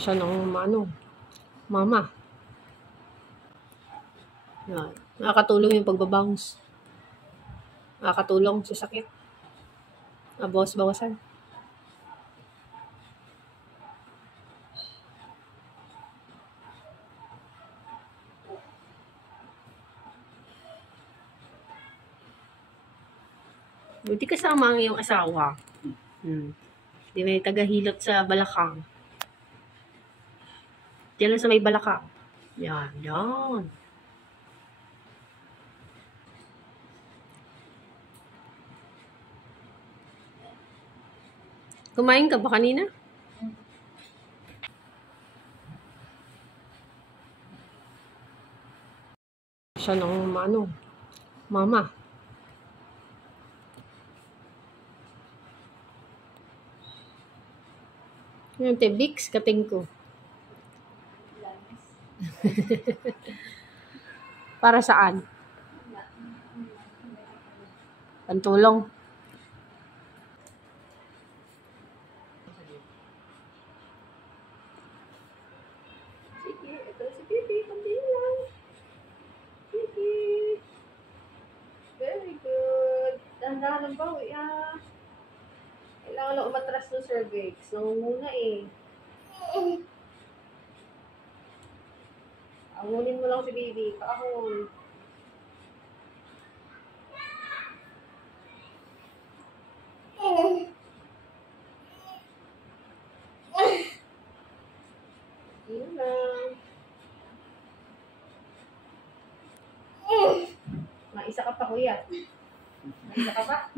Siya ng mama. Yan. Nakakatulong yung pagbabounce. Nakakatulong sa sakit. Bawas-bawasan. Buti kasama ang iyong asawa. Di may tagahilot sa balakang. Diyan lang sa may balakang. Yan, yan. Kumain ka ba kanina? Siya ng mama. Yan, Bix, kating ko. Para saan? Pantulong. Sige, ito si Bibi. Pantulong lang. Sige. Very good. Dahan-dahan ang bawi, ha? Kailangan lang umatras ng cervix. Nangunguna eh. Angunin mo lang si Bibi. Paahon. Yun lang. Maisa ka pa, kuya. Maisa ka pa?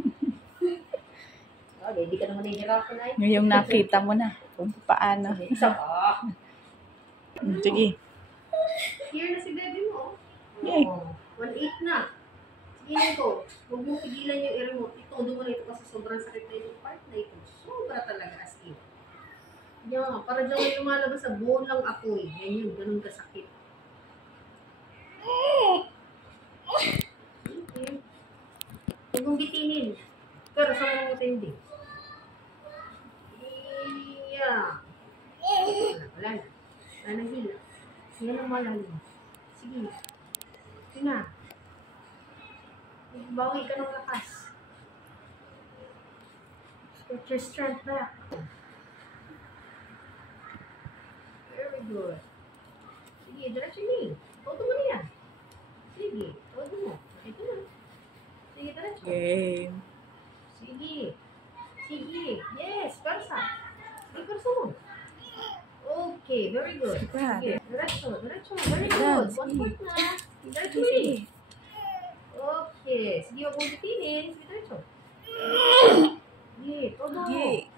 Oh, hindi ka naman nahihirapan ay. Ngayong nakita mo na kung paano. Isa pa. Sige. Here na si baby mo. Yay. 1-8 na. Sige ko. Huwag mo pigilan yung i-remote. Ito, doon mo na ito kasi sobrang sakit na itong part na ito. Sobra talaga as in. Yan. Para dyan may lumalabas sa buon lang apoy. Yan yun. Ganun kasakit. Okay. Huwag mong bitinin. Pero sa mga matindi. Yeah. Wala na. Wala na hila. Yan ang malalim. Sige. Sige na. Bawi ka ng lakas. Get your strength back. Very good. Sige, diretso niyo. Todo mo na yan. Sige, todo mo. Ito na. Sige, diretso. Game. Sige. Sige. Yes, persa. Sige, persa mo. Okay, very good. Sige, diretso, diretso. Very good. One point na. Diretso rin. Okay. Sige, huwag mong bitinin. Sige, diretso. Sige, todo. Sige.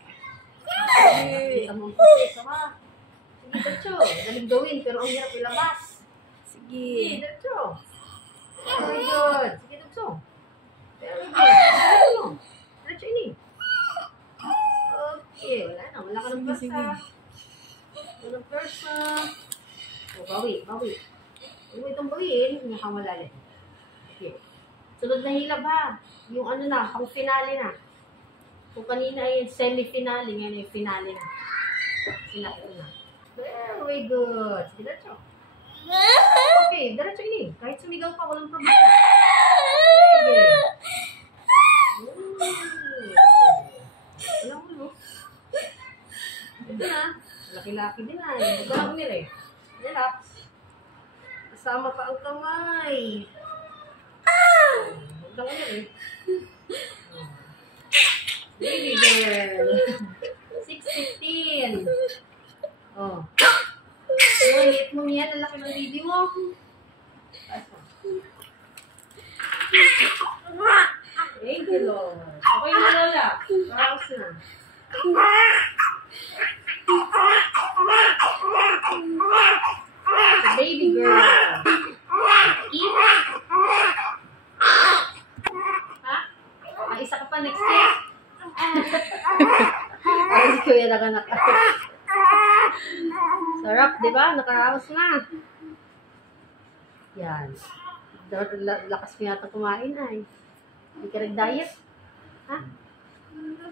Sige, ang mga puso, ha? Sige, diretso. Daling gawin, pero ang hirap ilabas. Sige, Sige. diretso. Very good. Sige, diretso. Very good. Diretso. Diretso ini. Okay, wala na. Wala ka ng persa. Walang persa. O, bawi. Huwag mo itong bawiin, hindi ka malalim. Okay. Sunod na hilab ha. Yung ano na, pang finale na. Kung kanina ay semi-finale, ngayon ay finale na. Sinalo na. Very good. Sige, diretso. Okay, diretso ini. Kahit sumigaw ka, walang problema. Walang ulo. Ito na. Laki-laki din na. Magkalang nila eh. Relax. Kasama pa ang kamay. Huwag lang nila eh. Baby girl. 6:15. Oh. Oh, liit mo yan. Ang laki ng baby mo. Thank you, Lord. Okay na, Lola. Paraos na. The baby girl. Eat. Ha? Isa ka pa next year? Ay, si Kuya nakanak. Sarap, di ba? Nakaraos na. Yan. Lakas mo yata kumain ay. Hindi ka nag-diet? Ha?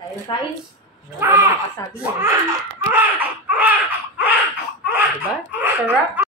Kaya na kain? Wala ka makakasabi niya. Diba? Sarap.